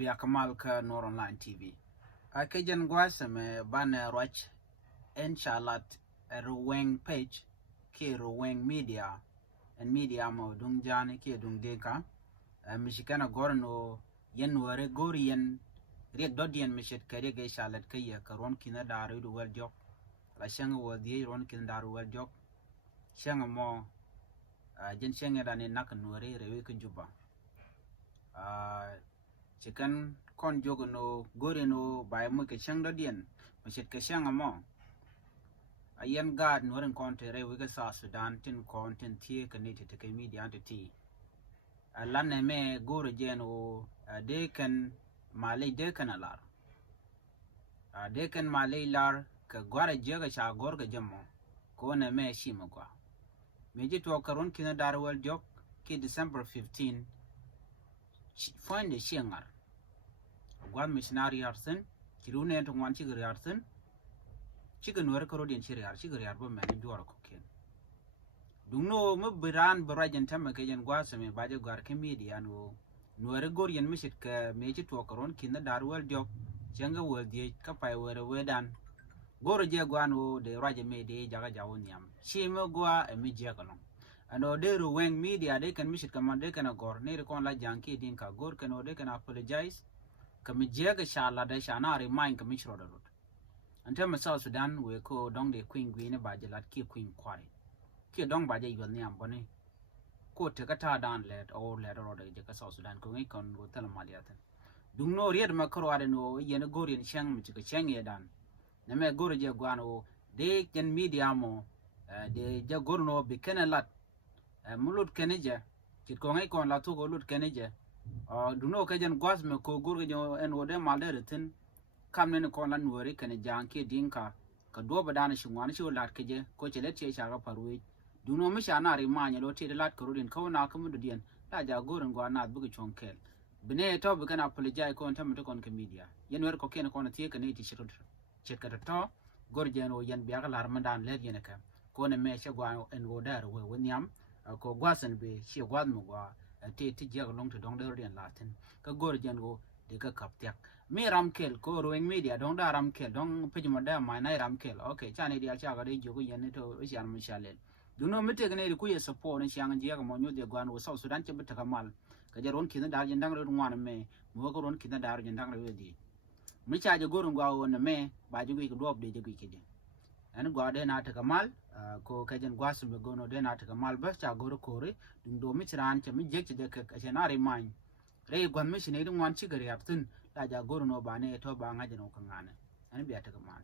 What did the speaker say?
biya kamal ka Nor Online TV. Kajan gwasame bana roch inshallah ruweng page ke ruweng media and media mo dung jani ke dung deka mishikana gorno yen ware gori yen riek dodian mishit kare ge shalat kaya karon kina daru du wel jok la shanga wadi ron kina daru wel jok shanga mo jen shanga dani nak nuare rewe ka juba chicken kon jogo no gori no bay mo ke shang dodian mishit ke shanga mo ayen gad nuaren kon te rewe ka sa Sudan tin kon tin tie kanite te ke media entity lanne me gori jeno deken malay deken alar deken malay lar ka gwara jega cha gorga jammo ko na me shima kwa meji to karon kina darwal jok ki December 15 find the shengar gwan missionary arsen kirune to wan chigri arsen chicken wer karo den chigri ar bo me jor ko ken dungno mbiran barajen tamme ke jen gwasa me baje gwar ke media no nuare gor yen mishit ka meji to karon kina darwal jok jenga wodi ka pai were wedan goro je gwano de raje me de jaga jawon yam shime gwa e mi je kalon ano de ruweng media de kan mishit ka mande kana gor ne kon la janki din ka gor kano de kana apologize ka mi je ga shala de shana remind ka mi shro da rut ante ma South Sudan we ko dong de queen gwine baje lat ki queen kwari ki dong baje yon yam bone ko te ka ta dan let or let ro de ka South Sudan ko ngi kon go tala maliatan dung no ried makro ade no yene gorin shang mi ka shang yedan neme goro je gwano de ken media mo de je gorno bi kenelat mulut keneje kit ko ngai kon la to go lut keneje duno ka jen gwas me ko goro jo en wode malere tin kam ne kon lan wori kene janke dinka ka do badana shingwan shi lat keje ko chele che sha ga parwe duno mi sha na ri manya lo te lat ko rin ko na kam du dien da ja goron gwana bugu chonkel bine to bi kana apologize ko tam to kon ke media yen wer ko ken kon tie kene ti shirut chekata to gorjeno yen biya lar mandan le yen ka ko ne me she gwa en wodar we wonyam ko gwasan be she gwad mu gwa te ti je long to dong der den latin ka gorjen go de ka kaptek me ramkel ko roeng media dong da ramkel dong pejuma da ma na ramkel okay chane dia cha ga de jogo yen to shan mu shalel duno mite gane ku ye support ne shang je ga mo nyu de gwan wo South Sudan che bita kamal ka jaron kin da jen dang ro ngwan me mo ko ron kin da jen dang ro di mi cha je gorun gwa won me ba ji ko do de je ke je an gwa de na ta kamal ko ka jen gwa su me gono de na ta kamal ba cha goro kore dum do mi tran che mi je de ka che na re man re gwan mi shine dun wan ci gari aptun da ja goro no ba ne to ba ngaje no kan ngane an biya ta kamal